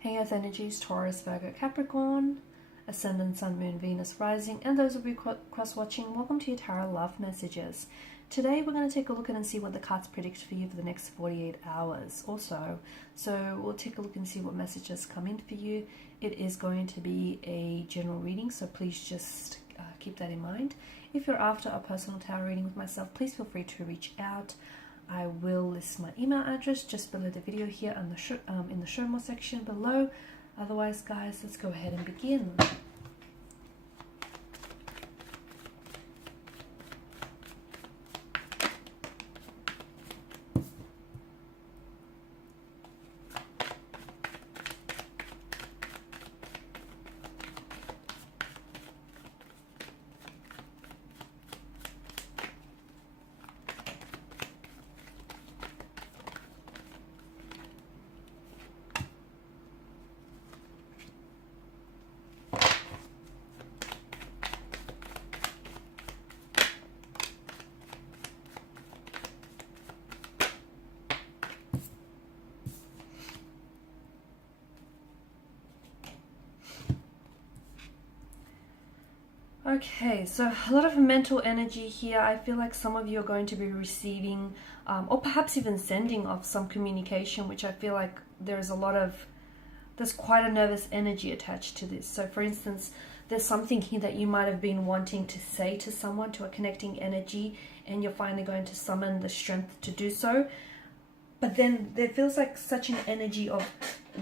Hey Earth energies, Taurus, Virgo, Capricorn, Ascendant, Sun, Moon, Venus, Rising, and those of you cross-watching, welcome to your Tarot Love Messages. Today we're going to take a look at and see what the cards predict for you for the next 48 hours or so. So we'll take a look and see what messages come in for you. It is going to be a general reading, so please just keep that in mind. If you're after a personal tarot reading with myself, please feel free to reach out. I will list my email address just below the video here in the show more section below. Otherwise, guys, let's go ahead and begin. Okay, so a lot of mental energy here. I feel like some of you are going to be receiving or perhaps even sending off some communication, which I feel like there's quite a nervous energy attached to this. So for instance, there's something here that you might have been wanting to say to someone, to a connecting energy, and you're finally going to summon the strength to do so. But then there feels like such an energy of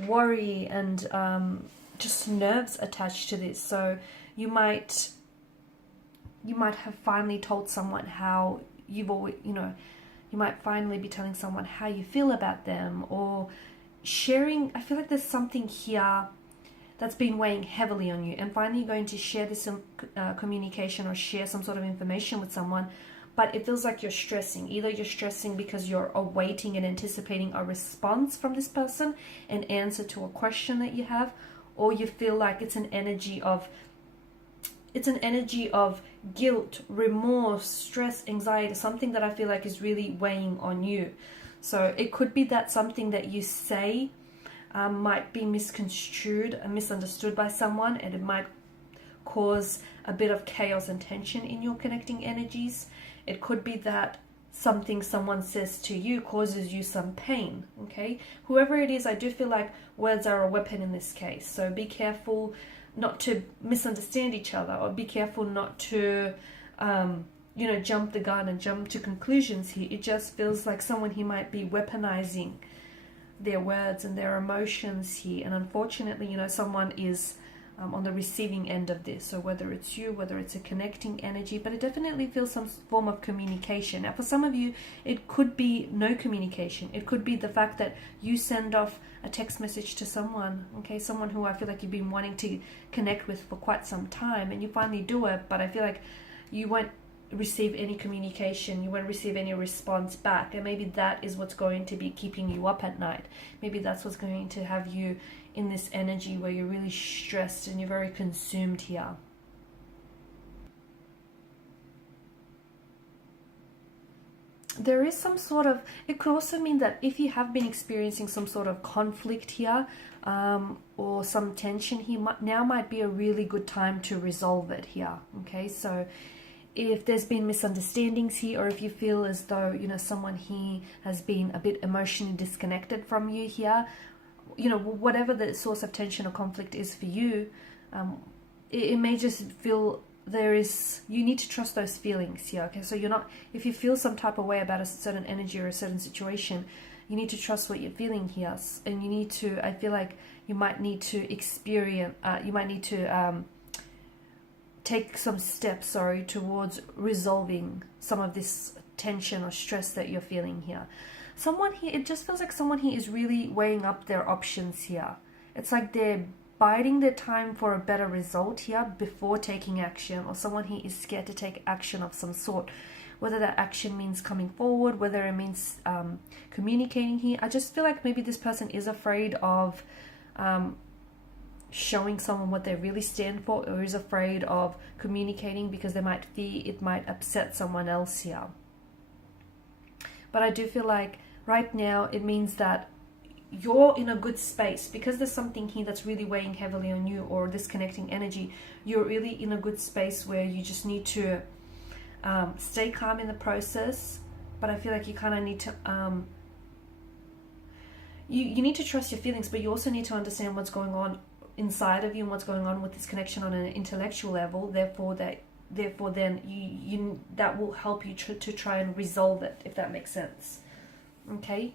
worry and just nerves attached to this. So you might have finally told someone how you've always, you might finally be telling someone how you feel about them, or sharing. I feel like there's something here that's been weighing heavily on you, and finally you're going to share this communication or share some sort of information with someone, but it feels like you're stressing. Either you're stressing because you're awaiting and anticipating a response from this person, an answer to a question that you have, or you feel like it's an energy of guilt, remorse, stress, anxiety, something that I feel like is really weighing on you. So it could be that something that you say might be misconstrued and misunderstood by someone, and it might cause a bit of chaos and tension in your connecting energies. It could be that something someone says to you causes you some pain, okay? Whoever it is, I do feel like words are a weapon in this case. So be careful not to misunderstand each other, or be careful not to jump the gun and jump to conclusions here. It just feels like someone here might be weaponizing their words and their emotions here, and unfortunately, someone is on the receiving end of this. So whether it's you, whether it's a connecting energy, but it definitely feels some form of communication. Now for some of you, it could be no communication. It could be the fact that you send off a text message to someone, okay, someone who I feel like you've been wanting to connect with for quite some time, and you finally do it, but I feel like you won't receive any communication, you won't receive any response back, and maybe that is what's going to be keeping you up at night. Maybe that's what's going to have you in this energy where you're really stressed and you're very consumed here. There is some sort of, it could also mean that if you have been experiencing some sort of conflict here, or some tension here, now might be a really good time to resolve it here, okay? So if there's been misunderstandings here, or if you feel as though, someone here has been a bit emotionally disconnected from you here, whatever the source of tension or conflict is for you, it may just feel you need to trust those feelings here, okay? So if you feel some type of way about a certain energy or a certain situation, you need to trust what you're feeling here, and you need to, I feel like you might need to take some steps, towards resolving some of this tension or stress that you're feeling here. Someone here, it just feels like someone here is really weighing up their options here. It's like they're biding their time for a better result here before taking action, or someone here is scared to take action of some sort. Whether that action means coming forward, whether it means communicating here. I just feel like maybe this person is afraid of showing someone what they really stand for, or is afraid of communicating because they might fear it might upset someone else here. But I do feel like right now it means that you're in a good space because there's something here that's really weighing heavily on you, or disconnecting energy. You're really in a good space where you just need to stay calm in the process. But I feel like you kind of need to you need to trust your feelings, but you also need to understand what's going on inside of you and what's going on with this connection on an intellectual level. Therefore then you that will help you to try and resolve it, if that makes sense. Okay.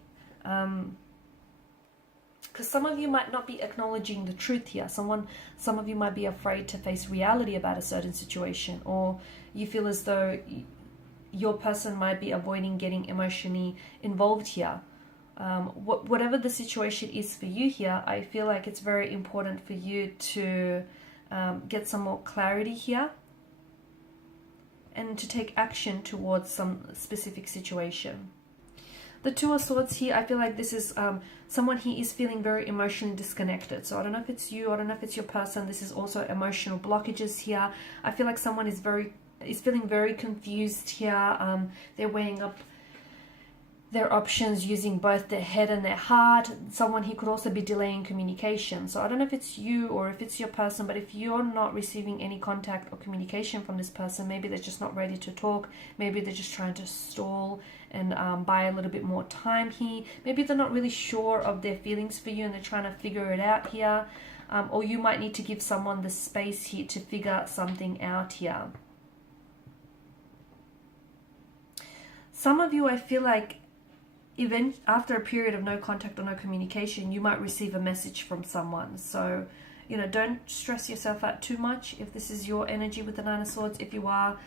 Because some of you might not be acknowledging the truth here. Some of you might be afraid to face reality about a certain situation, or you feel as though your person might be avoiding getting emotionally involved here. Whatever the situation is for you here, I feel like it's very important for you to get some more clarity here and to take action towards some specific situation. The Two of Swords here, I feel like this is someone he is feeling very emotionally disconnected. So I don't know if it's you, I don't know if it's your person. This is also emotional blockages here. I feel like someone is feeling very confused here. They're weighing up their options using both their head and their heart. Someone he could also be delaying communication. So I don't know if it's you or if it's your person, but if you're not receiving any contact or communication from this person, maybe they're just not ready to talk. Maybe they're just trying to stall and buy a little bit more time here. Maybe they're not really sure of their feelings for you and they're trying to figure it out here. Or you might need to give someone the space here to figure something out here. Some of you, I feel like, even after a period of no contact or no communication, you might receive a message from someone. So, don't stress yourself out too much if this is your energy with the Nine of Swords. If you are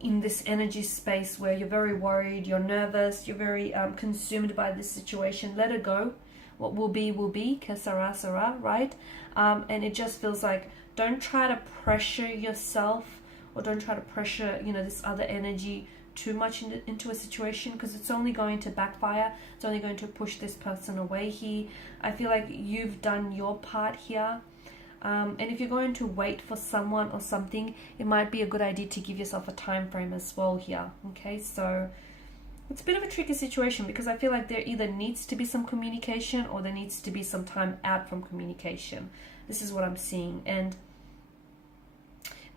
in this energy space where you're very worried, you're nervous, you're very consumed by this situation, let it go. What will be, que sera, sera, right? And it just feels like, don't try to pressure yourself, or don't try to pressure, this other energy too much into a situation, because it's only going to backfire. It's only going to push this person away here. I feel like you've done your part here. And if you're going to wait for someone or something, it might be a good idea to give yourself a time frame as well here. Okay, so it's a bit of a tricky situation, because I feel like there either needs to be some communication or there needs to be some time out from communication. This is what I'm seeing. And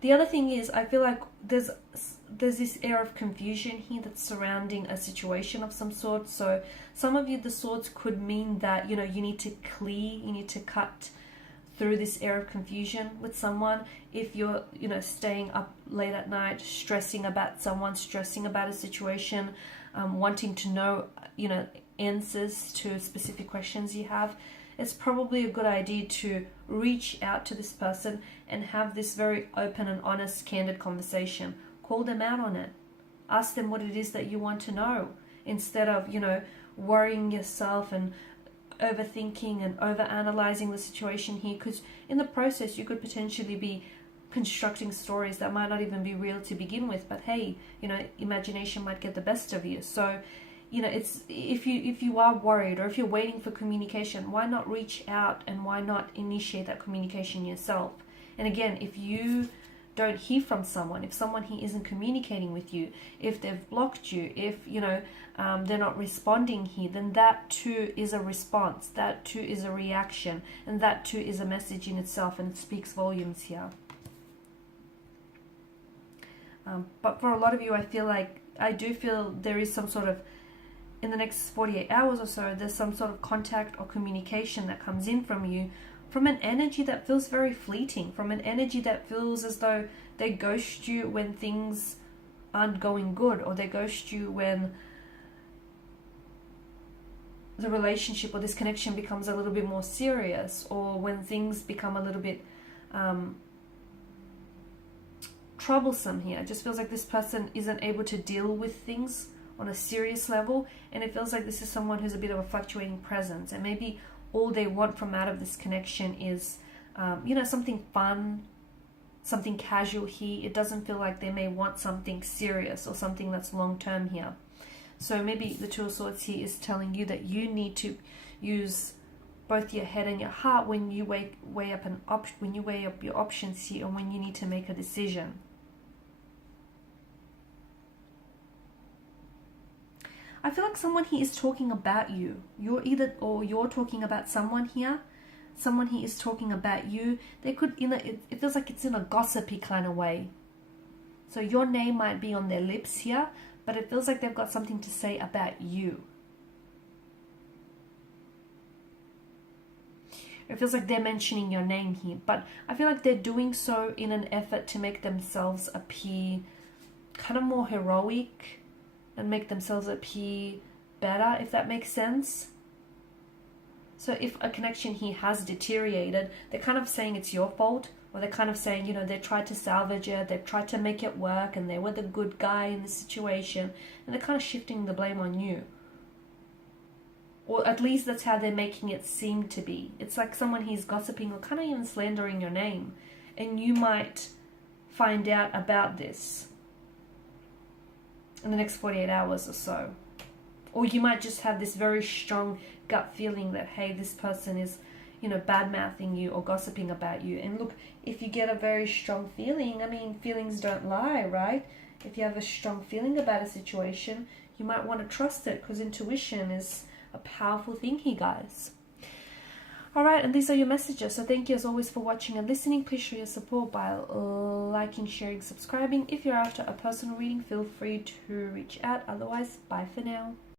the other thing is, I feel like there's this air of confusion here that's surrounding a situation of some sort. So some of you, the swords could mean that, you need to clear, you need to cut through this air of confusion with someone. If you're, staying up late at night, stressing about someone, stressing about a situation, wanting to know, answers to specific questions you have, it's probably a good idea to reach out to this person and have this very open and honest, candid conversation. Call them out on it. Ask them what it is that you want to know, instead of, worrying yourself and overthinking and overanalyzing the situation here, because in the process you could potentially be constructing stories that might not even be real to begin with. But hey, imagination might get the best of you. So it's if you are worried, or if you're waiting for communication, why not reach out and why not initiate that communication yourself? And again, if you don't hear from someone, if someone here isn't communicating with you, if they've blocked you, if they're not responding here, then that too is a response, that too is a reaction, and that too is a message in itself, and it speaks volumes here. But for a lot of you, I do feel there is some sort of, in the next 48 hours or so, there's some sort of contact or communication that comes in from you, from an energy that feels very fleeting, from an energy that feels as though they ghost you when things aren't going good, or they ghost you when the relationship or this connection becomes a little bit more serious, or when things become a little bit troublesome here. It just feels like this person isn't able to deal with things on a serious level, and it feels like this is someone who's a bit of a fluctuating presence, and maybe all they want from out of this connection is something fun, something casual here. It doesn't feel like they may want something serious or something that's long term here. So maybe the Two of Swords here is telling you that you need to use both your head and your heart when you weigh up your options here, and when you need to make a decision. I feel like someone here is talking about you. You're talking about someone here. Someone here is talking about you. They could, it feels like it's in a gossipy kind of way. So your name might be on their lips here, but it feels like they've got something to say about you. It feels like they're mentioning your name here, but I feel like they're doing so in an effort to make themselves appear kind of more heroic and make themselves appear better, if that makes sense. So if a connection here has deteriorated, they're kind of saying it's your fault, or they're kind of saying, you know, they tried to salvage it, they've tried to make it work, and they were the good guy in the situation, and they're kind of shifting the blame on you. Or at least that's how they're making it seem to be. It's like someone he's gossiping or kind of even slandering your name. And you might find out about this in the next 48 hours or so. Or you might just have this very strong gut feeling that, hey, this person is, you know, bad-mouthing you or gossiping about you. And look, if you get a very strong feeling, I mean, feelings don't lie, right? If you have a strong feeling about a situation, you might want to trust it, because intuition is a powerful thing here, guys. Alright, and these are your messages. So thank you as always for watching and listening. Please show your support by liking, sharing, subscribing. If you're after a personal reading, feel free to reach out. Otherwise, bye for now.